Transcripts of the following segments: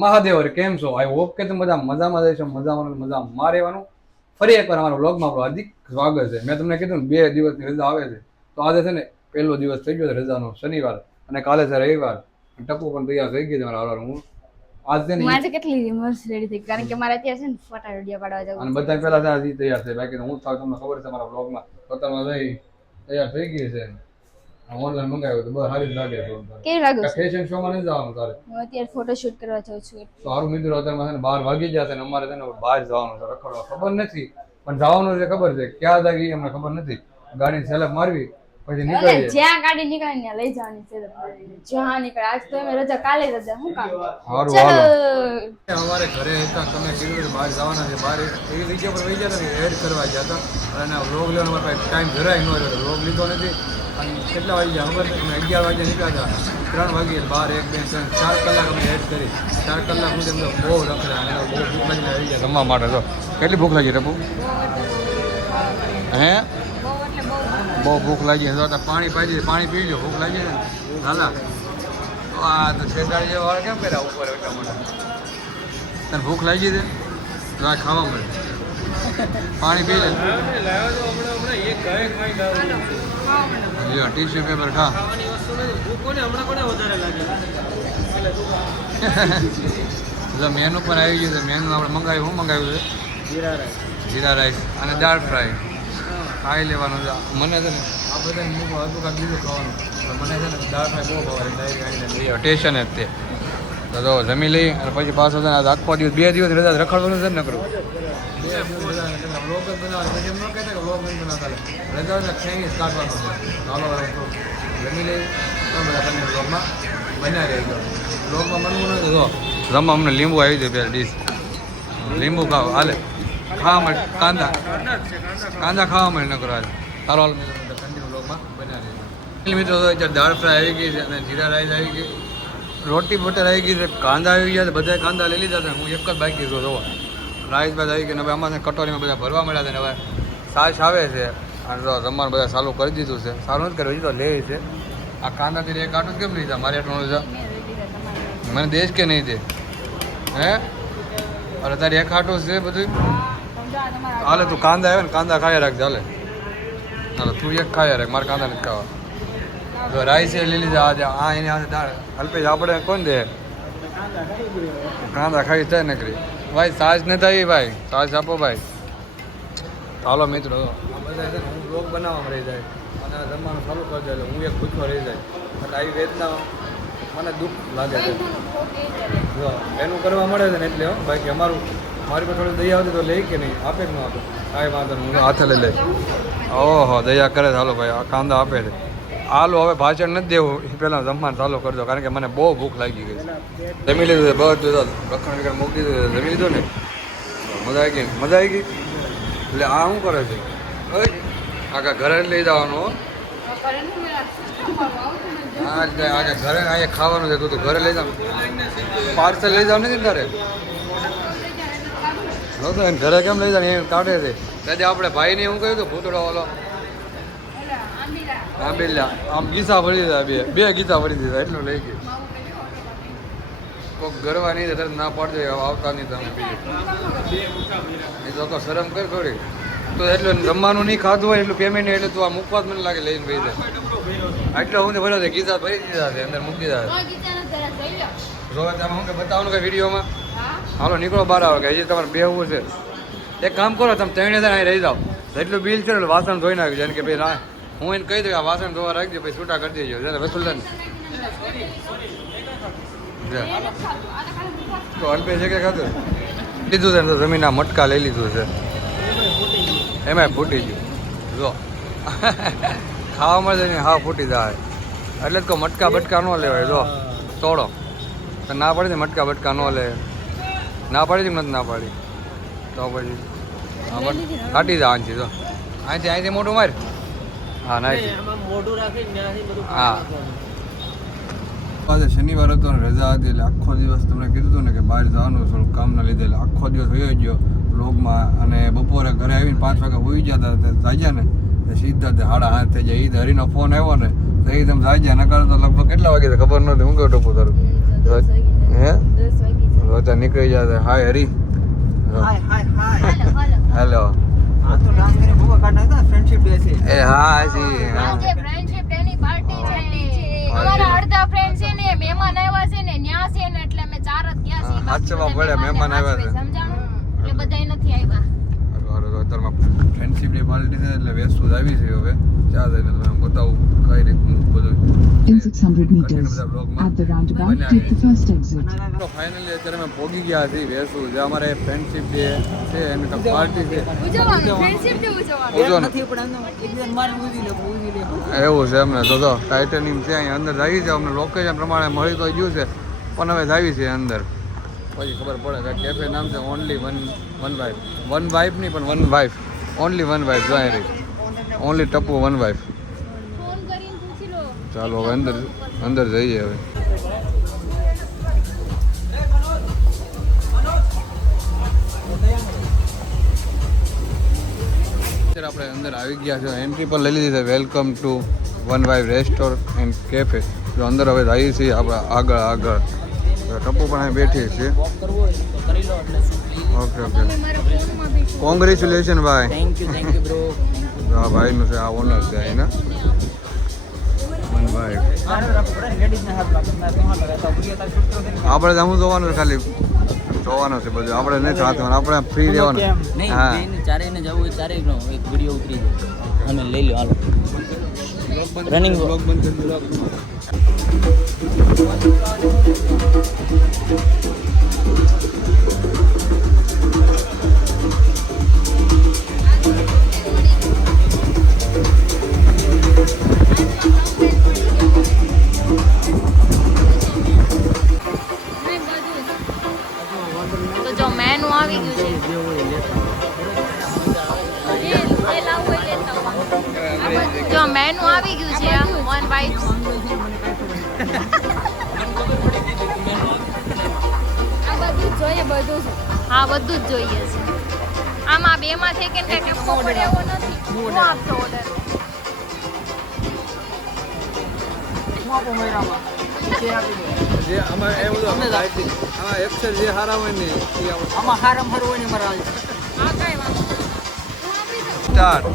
મહાદેવ કેમ છો? I hope કે તમે બધા મજામાં જઈશો, મજામાં રહેવાનું. ફરી એકવાર અમારા વ્લોગમાં આપણું હાર્દિક સ્વાગત છે. મેં તમને કીધું ને 2 દિવસની રજા આવે છે, તો આજે છે ને પહેલો દિવસ થઈ ગયો છે રજાનો, શનિવાર, અને કાલે છે રવિવાર. ટપુ પણ તૈયાર થઈ ગઈ છે મારા હાલવાનું. હું આજ છે ને મારે કેટલી મસ્ત રેડી થઈ, કારણ કે મારે અત્યારે છે ને ફોટા વિડિયો પાડવા જવું અને બધા પહેલા ત્યાં તૈયાર છે, બાકી હું થાવ તમને ખબર છે મારા વ્લોગમાં પોતામાં જઈ તૈયાર થઈ ગઈ છે. ઓનલાઈન મંગાવ્યું તો બહુ સારી જ લાગે છે. કેવી લાગુ છે? ફેશન શો માં નહીં જવાનું તારે? હું અત્યારે ફોટો શૂટ કરવા જાઉં છું. તો સારું મિત્રો, અત્યારમાં છે ને 12 વાગી ગયા છે ને અમારે છે ને બહાર જવાનું છે રખડવા. ખબર નથી પણ જવાનું છે, ખબર છે ક્યાં જાય અમને ખબર નથી. ગાડી સેલફ મારવી પછી નીકળીએ. જ્યાં ગાડી નીકળે ત્યાં લઈ જવાની છે, જ્યાં નીકળે. આજ તો અમે રજા, કાલે રજા, શું કામ? સારું હાલો. અમારે ઘરે હતા, તમે કીધું બહાર જવાના છે, બહાર એવી જગ્યા પર વહી ગયા હતા, એડ કરવા ગયા હતા, અને વ્લોગ લેવાનો મારા પાસે ટાઈમ જરાય ન રહ્યો, વ્લોગ લીધો નથી. અને કેટલા વાગી ગયા ખબર છે? 11 વાગે નીકળ્યા હતા, 3 વાગે 12, 1, 2, 3, 4 કલાક અમે એડ કરી. 4 કલાક સુધી અમને બહુ રખડ્યા, અને બહુ ભૂખ લાગી આવી ગયા જમવા માટે. તો કેટલી ભૂખ લાગી ટપુ? હે બહુ ભૂખ લાગી તો પાણી પાઈ દીધું, પાણી પી લો, ભૂખ લાગી ને હાલા. તો આ તો છેદાડી જેવા વાળા કેમ કર્યા ઉપર એટલા માટે? તને ભૂખ લાગી છે તો આ ખાવા મળે, પાણી પી લે. ટીશ્યુ પેપર ખા. એટલે મેનુ પણ આવી ગયું છે. મેનુ આપણે મંગાવ્યું, શું મંગાવ્યું છે? જીરા રાઈસ અને દાળ ફ્રાય ખાઈ લેવાનું છે. મને છે ને આ બધાને હતું કાંઈક બીજું ખાવાનું, પણ મને છે ને દાળ ફ્રાય બહુ ભાવે. ટેન્શન જ તે તો જમી લઈ અને પછી પાછો છે ને આખો દિવસ 2 દિવસ રજા રખડવાનું છે ને નકરું. 2 દિવસ રજા વ્લોગ જ બનાવે પછી એમ ન કહેતા કે વ્લોગ નહીં બનાવતા, રજા છે ખેંગી કાઢવાનું છે. ચાલો જમી લઈ તો બધા તમે વ્લોગમાં બનાવી રહેજો. વ્લોગમાં બનવું નથી તો રમવા અમને લીંબુ આવી જાય પહેલાં ડીશ. લીંબુ ખાવ હાલે, ખાવા મળે કાંદા ખાવા મળે ન કરવા. સારો હાલ કન્ટિન્યુ વ્લોગમાં બનાવી રહેજો. મિત્રો અત્યારે દાળ ફ્રાય આવી ગઈ છે અને જીરા રાઈસ આવી ગઈ, રોટી બટર આવી ગઈ છે, કાંદા આવી ગયા છે. બધા કાંદા લઈ લીધા છે, હું એક જ બાકી છું. જોવા રાઈસ બાદ આવી ગઈ ને હવે આમાં કટોરીમાં બધા ભરવા મળ્યા છે ને હવે છાશ આવે છે. અને તો જમવાનું બધા ચાલુ કરી દીધું છે. સારું નથી કર્યું, તો લે છે. આ કાંદાથી એક આટું કેમ લીધા? મારે આટલું લીધા, મને દેશ કે નહીં દે? હે અરે તારી એક આટું છે બધું. હાલે તું કાંદા આવે ને કાંદા ખાયા રાખજે. હાલે તું એક ખાયા રાખ, મારે કાંદા નથી ખાવા. જો રાઈસ એ લઈ લીધા આજે. આ એની હાથે દાળ અલ્પેશ આપણે કોણ દે? કાંદા ખાઈ થાય નકરી ભાઈ. સાજ ન થાય ભાઈ, સાજ આપો ભાઈ. ચાલો મિત્રો, આ બધા છે ને હું બ્લોગ બનાવવામાં રહી જાય અને જમવાનું ચાલુ કરી દે એટલે હું એક ભૂખ્યો રહી જાય. એટલે આવી વેદના મને દુઃખ લાગે છે. જો એનું કરવા મળે છે ને એટલે ભાઈ કે અમારું મારી પર થોડી દયા આવતી તો લઈ કે નહીં? આપે કે ન આપે? કાંઈ વાંધો નહીં, હું હાથે લઈ લઈ. ઓહો દયા કરે. ચાલો ભાઈ, આ કાંદા આપે છે. હાલો હવે ભાષણ નથી દેવું, એ પહેલાં જમવાનું ચાલુ કરજો, કારણ કે મને બહુ ભૂખ લાગી ગઈ છે. જમી લીધું છે બધું, રખણ વિખણ મૂકી દીધું, જમી લીધું ને. મજા આવી ગઈ, મજા આવી ગઈ. એટલે આ શું કરે છે? આખા ઘરે લઈ જવાનું. હા એટલે આખા ઘરે અહીંયા ખાવાનું છે. તું તો ઘરે લઈ જાવ, પાર્સલ લઈ જાવ નથી તારે? નહોતો એને ઘરે કેમ લઈ જાવ? એ કાઢે છે. દાદા આપણે ભાઈને શું કહ્યું હતું? ભૂતળો વાલો હા બેલ્યા આમ ગીસા ભરી દીધા, બે ગીસા ભરી દીધા, એટલું લઈ ગયું. કોઈક ગરવા નહીં તરત ના પાડજો, આવતા નહીં તમે બીજું. એ તો શરમ કર થોડી. તો એટલું જમવાનું નહીં ખાધું હોય એટલું પેમેન્ટ એટલે તું આ મૂકવા જ મને લાગે લઈને ભાઈ જાય. એટલો હું ભર્યો છે, ગીસા ભરી દીધા છે, અંદર મૂકી દીધા છે. જો તમે શું કે બતાવવાનું કે વિડીયોમાં? હાલો નીકળો બહાર આવે કે હજી તમારે બેહવું છે. એક કામ કરો, તમે 3 હજાર અહીં રહી જાઓ, એટલું બિલ છે એટલે વાસણ ધોઈ નાખજો. જેને કે ભાઈ ના હું એને કહી દઉં આ વાસણ ધોવા રાખજો, પછી છૂટા કરી દેજો. જેને વસૂલ તો અલ્પેશ છે કે ખાધું લીધું છે ને, તો જમીનના મટકા લઈ લીધું છે, એમાંય ફૂટી ગયું. જો ખાવા મળે ને હા ફૂટી જાય. એટલે જ કહું મટકા બટકા ન લેવાય. જો તોડો તો ના પાડી ને, મટકા બટકા ન લે. ના પાડી નથી ના પાડી તો પછી કાઢી જાય આનથી. તો અહીંથી મોટું માર. હા ના હા આજે શનિવાર હતો ને રજા હતી એટલે આખો દિવસ તમને કીધું હતું ને કે બહાર જવાનું થોડુંક કામના લીધે એટલે આખો દિવસ વયો ગયો વ્લોગમાં. અને બપોરે ઘરે આવીને 5 વાગે હોઈ ગયા હતા જાગ્યા ને સીધા 7:30 થઈ જાય. એ હરીનો ફોન આવ્યો ને તો એ તમે જાગ્યા નકાર તો લગભગ કેટલા વાગે ખબર નહોતી. હું કહું ટપુ તારું? હે કરતા નીકળી જશે. હાય હરી. હાય હાય હાય હેલો. આ તો ડાન્સ કરીને ભૂવા કાઢના હતા ફ્રેન્ડશિપ ડે છે એ હા જી હા. આજે ફ્રેન્ડશિપ ડે ની પાર્ટી છે. અમારા અડધા ફ્રેન્ડ છે ને મહેમાન આવ્યા છે ને ન્યા છે ને એટલે અમે ચાર જ ગયા છીએ. હાચમાં પડે મહેમાન આવ્યા છે. સમજાણું એટલે બધાય નથી આવ્યા. અત્યારમાં ફ્રેન્ડશિપ ડે પાર્ટી છે એટલે વેસ્ટ આવી છે હવે. ત્યાં જઈને તમે બતાવું કઈ રીતનું બધું. In 600 meters, at the roundabout, take the first exit. Finally અત્યારે અમે પહોંચી ગયા છીએ વેસુ જે અમારે ફ્રેન્ડશિપ ડે છે એની તો પાર્ટી છે. ઉજવવાનું ફ્રેન્ડશિપ ડે ઉજવવાનું. ઉજવવાનું. નથી પણ એકદમ મારે ઉધી લે એવું છે અમને તો ટાઇટેનિયમ છે અહીંયા અંદર આવી છે અમને લોકેશન પ્રમાણે મળી તો ગયું છે પણ હવે આવી છે અંદર પછી ખબર પડે કે કેફે નામ છે only one wife. One wife નહીં પણ one wife only one wife જાય રહી only Tapu one wife. Phone કરીને પૂછી લો. ચાલો હવે અંદર જઈએ હવે. આપણે અંદર આવી ગયા છે એન્ટ્રી પર લઈ લીધી છે welcome to one wife restaurant and cafe. જો અંદર હવે જઈએ છીએ આપણે આગળ ટપ્પુ પણ અહીં બેઠી છે. ઓકે ઓકે કોંગ્રેચ્યુલેશન ભાઈ. થેન્ક યુ બ્રો હા ભાઈનું છે આ ઓનર છે અહીંના વન વાઇફ. આપણે જમું જોવાનું ખાલી જોવાનું છે બધું આપણે નહીં થવાનું આપણે ફ્રી રહેવાનું. હા ચારેયને જવું હોય ચારેયનો એક વિડીયો ઉતરી જાય અમે લઈ લો હાલો રનિંગ બ્લોગ બંધ કરી બ્લોગ. તો જો મેનુ આવી ગયું છે. એ લાવું હોય લેતા આવો. જો મેનુ આવી ગયું છે વન વાઇફ. આ બધું જ જોઈએ બધું. હા બધું જ જોઈએ છે. આમાં બે માંથી કે કઈ ટેપો પડે એવો નથી. હું આપતો ઓર્ડર. જે આમાં એવું તો આમાં એક્સેલ જે સારા હોય ને એ આપણે આમાં હારમ હર હોય ને મારા આ કઈ વાંધો નહીં. હું આપી દઉં. સ્ટાર્ટ.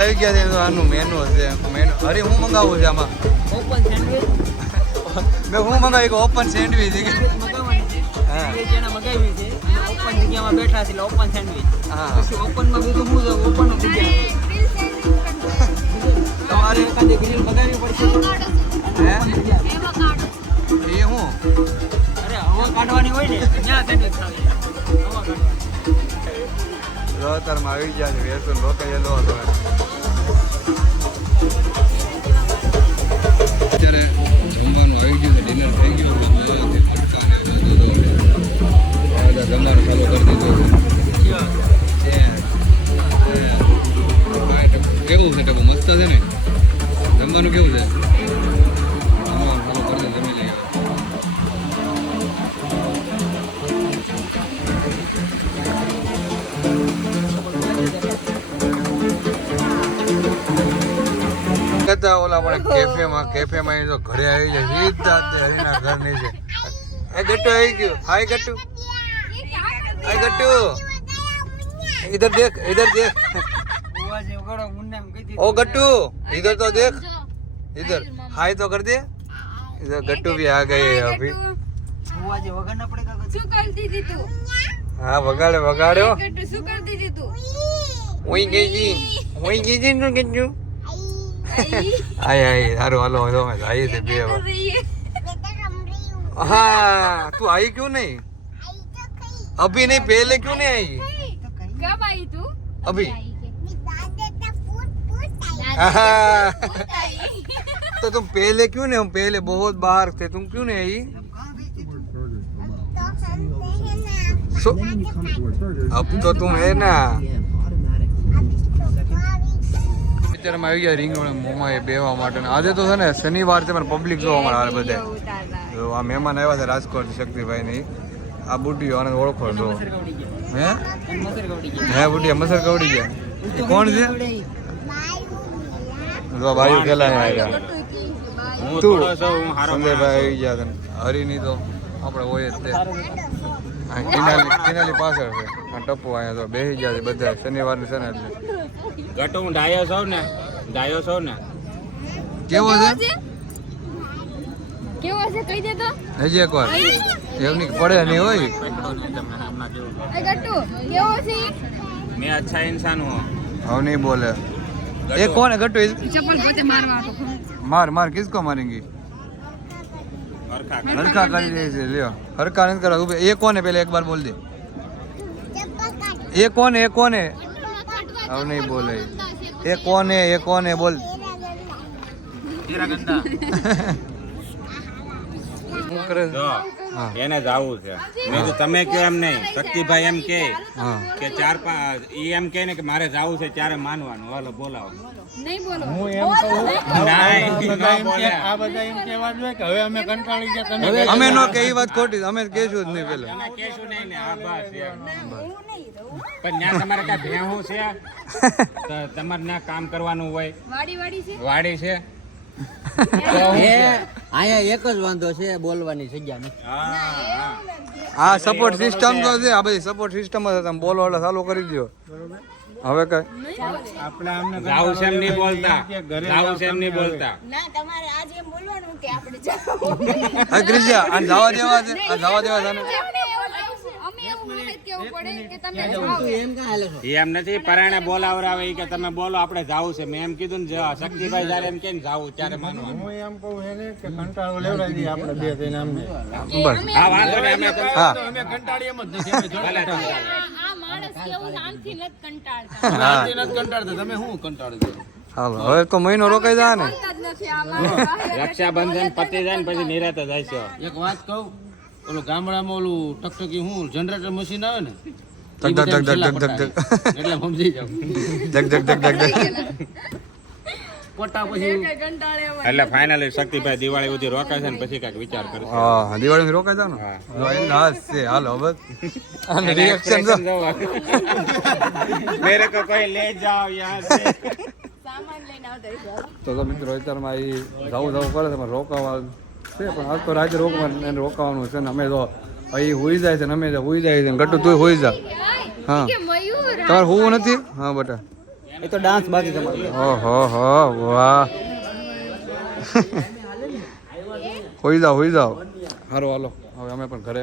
આવી ગયા છે તો આનું મેનુ હશે મેનુ. અરે હું મંગાવું છે આમાં ઓપન સેન્ડવિચ મેં હું મંગાવી ઓપન સેન્ડવિચ. મગાવવાની છે હા. એ જેને મગાવી છે ઓપન જગ્યામાં બેઠા છે એટલે ઓપન સેન્ડવિચ હા. પછી ઓપનમાં બીજું શું છે ઓપન જગ્યા તમારે એકાદી ગ્રીલ મગાવવી પડશે હે એમાં કાઢો. એ હું અરે હવા કાઢવાની હોય ને ત્યાં સેન્ડવિચ ખાવી હવા કાઢવાની રોતરમાં આવી ગયા છે વેસુ લોકો એ લો તમે અત્યારે જમવાનું આવી ગયું છે ડિનર થઈ ગયું જમવાનું ચાલુ કરી દીધું છે. કેવું છે ટપુ મસ્ત છે ને જમવાનું કેવું છે જમવાનું ચાલુ કરી દે જમી લઈએ. કરતા ઓલા આપણે કેફેમાં તો ઘરે આવી જાય સીધા તે હરીના ઘર નહીં છે. એ ગટ્ટુ આવી ગયું. હાય ગટ્ટુ હાય ગટ્ટુ इधर देख ओ गट्टू इधर तो देख इधर हाय तो कर दे इधर गट्टू भी आ गए अभी. શું કરતી હતી તું? हाँ वगाड़ो ગટ્ટુ શું કરતી હતી તું? वही गई जी नो गट्टू आई हारो हालो तो मैं आई थे बे हाँ तू आई क्यों नहीं अभी नहीं पहले क्यों नहीं आई कब आई तू? अभी दादा तो तुम पहले क्यों नहीं हम पहले बहुत बाहर थे तुम क्यों नहीं आई सो अब तो तुम है ना અત્યારે આવી ગયા રીંગણ મોમાં એ બેવા માટે આજે તો છે ને શનિવાર છે પણ પબ્લિક જોવા મળે આવે બધે. તો આ મહેમાન આવ્યા છે રાજકોટ શક્તિભાઈ ની આ બુટીઓ આને ઓળખો છો હે હે બુટીયા મસર કવડી ગયા એ કોણ છે જો ભાઈઓ કેટલા આવ્યા હું તું થોડો છો હું હારો સંજયભાઈ આવી ગયા તને હરીની તો આપણે હોય જ તે આ કિનાલી પાછળ છે આ ટપ્પુ અહીંયા તો બેસી ગયા છે બધા શનિવારની છે ને એટલે ગટુ હું ડાયો છું ને કેવો છે કેવો છે કહી દે તો હજી એકવાર એમની પડે નહીં હોય પકડો ને તમને હમણાં જેવું એ ગટ્ટુ કેવો છે मैं अच्छा इंसान हूँ હવે નહીં બોલે એ કોણ है गट्टू ચપ્પલ પોતે મારવા मार किसको मारेंगी हरका कर रही है लियो हरका नहीं करा ऊपर ये कौन है पहले एक बार बोल दे ये कौन है अब नहीं बोले ये कौन है बोल तेरा गंदा જો હા. એને જાવું છે મેં તો તમે કયો એમ નહીં શક્તિભાઈ એમ હા કે 4-5 ઈ એમ કે ને કે મારે જાવું છે ત્યારે માનવાનું હાલો બોલાવો નહીં બોલો અમે નો કે એ વાત ખોટી અમે કહેશું જ નહીં પેલા તમે કહેશું નહીં ને આ બસ એમ. પણ ત્યાં તમારે કાંઈ ભેહું છે તો તમારે ત્યાં કામ કરવાનું હોય વાડી છે વાડી છે અહીંયા એક જ વાંધો છે બોલવાની જગ્યા નથી. આ સપોર્ટ સિસ્ટમ તો છે આ બધી સપોર્ટ સિસ્ટમ જ તમે બોલો એટલે ચાલુ કરી દો હવે કઈ જાવું છે એમ નહીં બોલતા જાવું છે એમ નહીં બોલતા ના તમારે આજે એમ બોલવાનું કે આપણે જાઓ આ ક્રિશા આ જવા દેવા છે આ જવા દેવા છે ને? અમે એવું વખત કેવું પડે કે તમે જાઓ એમ કાં હાલે છો? ઈ એમ નથી પરાણે બોલાવરાવે ઈ કે તમે બોલો આપણે જાવું છે મેં એમ કીધું ને શક્તિભાઈ જયારે એમ કે ને જાવું ત્યારે માનવાનું બસ હા વાંધો નહીં અમે તો હા ભલે તમે આ માણસ કેવું આમથી નથી કંટાળતા હાલો હવે તો મહિનો રોકાઈ જાય ને જ નથી આ માણસ રક્ષાબંધન પતી જાય ને પછી નિરાતે જાય છે એક વાત કહું, ઓલું ગામડામાં ઓલું ટકટકી હું જનરેટર મશીન આવે ને ધક ધક ધક ધક ધક ધક એટલે સમજી જાવ ધક ધક ધક ધક ધક પોટા પછી એટલે ફાઇનલી શક્તિભાઈ દિવાળી સુધી રોકાય છે ને પછી કાંઈક વિચાર કરશે હા દિવાળી રોકાઈ જાવ ને જો એને હાસ છે હાલો બસ અને રિએક્શન જો મેરે કો કોઈ લે જાઓ યહાં સે સામાન લઈને આવતા તો મિત્રો અત્યારમાં એ જવું કરે છે પણ રોકાવા છે પણ આજ તો રાજ્ય રોકાવાનું છે ને અમે તો અહીં હોઈ જાય છે ને અમે હોઈ જાય છે ગટ્ટુ તું હોઈ જા હા કે મયુર તમારે હોવું નથી હા બેટા એ તો ડાન્સ બાકી તમારે. ઓહો હો વાહ હોઈ જાઓ સારું હાલો હવે અમે પણ ઘરે